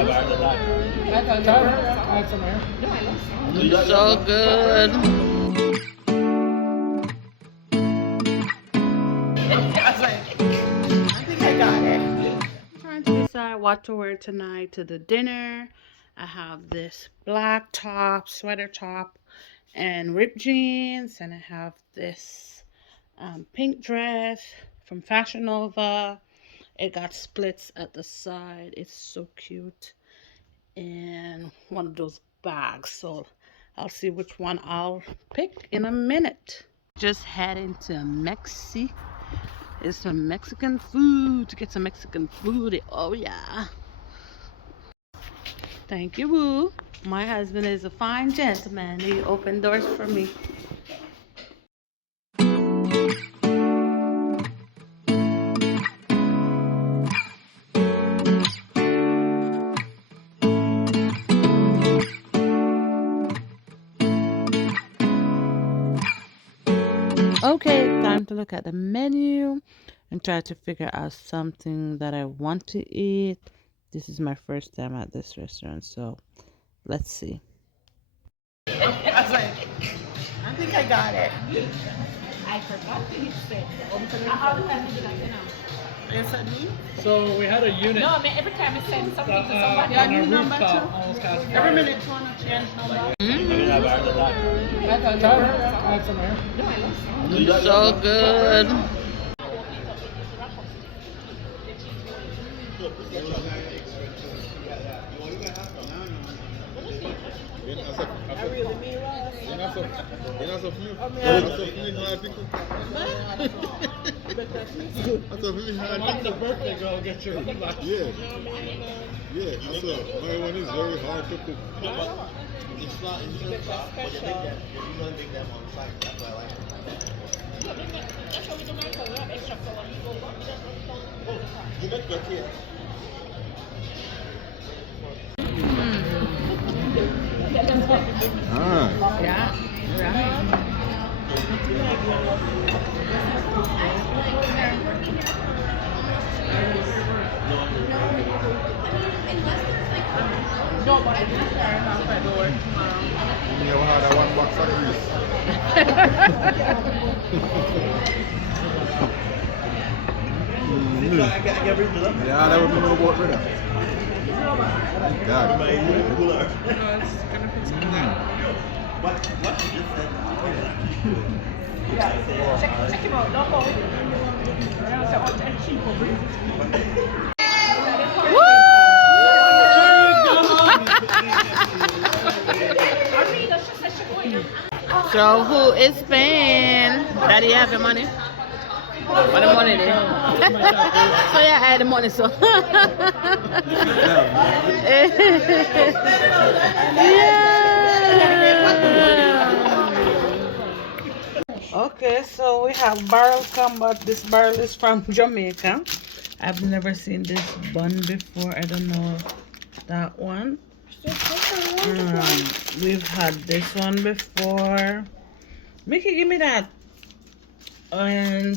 So good. Trying to decide what to wear tonight to the dinner. I have this black top, sweater top, and ripped jeans, and I have this pink dress from Fashion Nova. It got splits at the side. It's so cute. And one of those bags. So I'll see which one I'll pick in a minute. Just heading to Mexi. It's some Mexican food to get some Mexican food. Oh yeah. Thank you, Woo. My husband is a fine gentleman. He opened doors for me. Okay, time to look at the menu and try to figure out something that I want to eat. This is my first time at this restaurant, so let's see. I was like, I think I got it. I forgot to hit set. How do I do that, you know? You said me? So we had a unit. No, I mean every time I send something to somebody. On our rooftop almost has fire. Every minute you want to change number. Add some air. So good. What's the birthday girl get your lunch? Yeah, that's my one is very hard to cook. It's not but they make them, they usually make them on site. That's why I like it. You make tortillas. Yeah, right. No, but I just started off by the work tomorrow. You never had a one box of grease. Yeah, that would be no boat with it. God. No, it's gonna put some What you just said check him out, don't go. So who is paying? Daddy, you have your money? What the money there? So yeah, I had the money, so. Yeah. Okay, so we have barrel combat. This barrel is from Jamaica. I've never seen this bun before. I don't know that one. We've had this one before. Mickey, give me that. And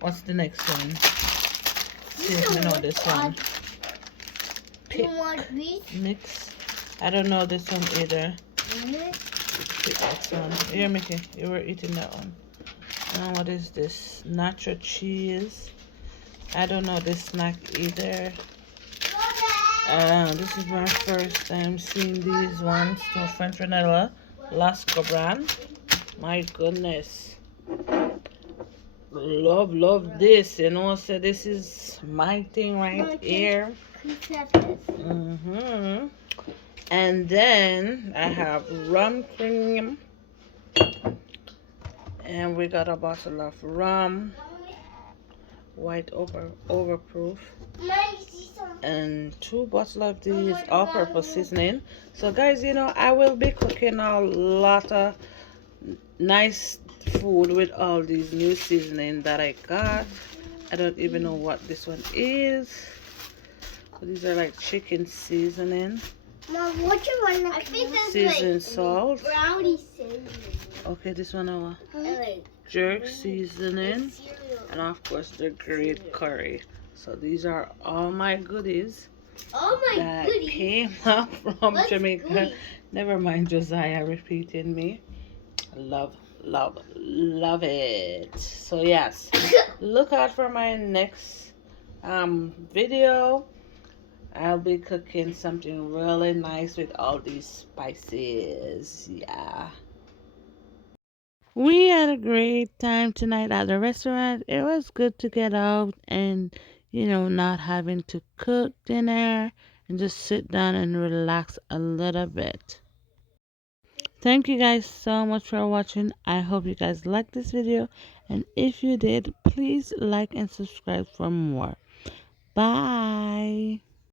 what's the next one? See if I know this one. Pick mix. I don't know this one either. Pick that one. Here, Mickey, you were eating that one. What is this? Nacho cheese. I don't know this snack either. This is my first time seeing these ones. So French vanilla, Lasco brand. My goodness, love this. You know, so this is my thing right here. And then I have rum cream, and we got a bottle of rum, white overproof, and 2 bottles of these all-purpose seasoning. So guys, you know, I will be cooking a lot of nice food with all these new seasoning that I got. I don't even know what this one is. So these are like chicken seasoning. Mom, what you want? I think this Seasoned like salt. brownie seasoning. Okay, this one our Like jerk seasoning, and of course the green curry. So these are all my goodies. Oh my that goodie. came up from What's Jamaica. goodie? Never mind Josiah repeating me. Love, love, love it. So yes, look out for my next video. I'll be cooking something really nice with all these spices. Yeah. We had a great time tonight at the restaurant. It was good to get out and, not having to cook dinner and just sit down and relax a little bit. Thank you guys so much for watching. I hope you guys liked this video. And if you did, please like and subscribe for more. Bye.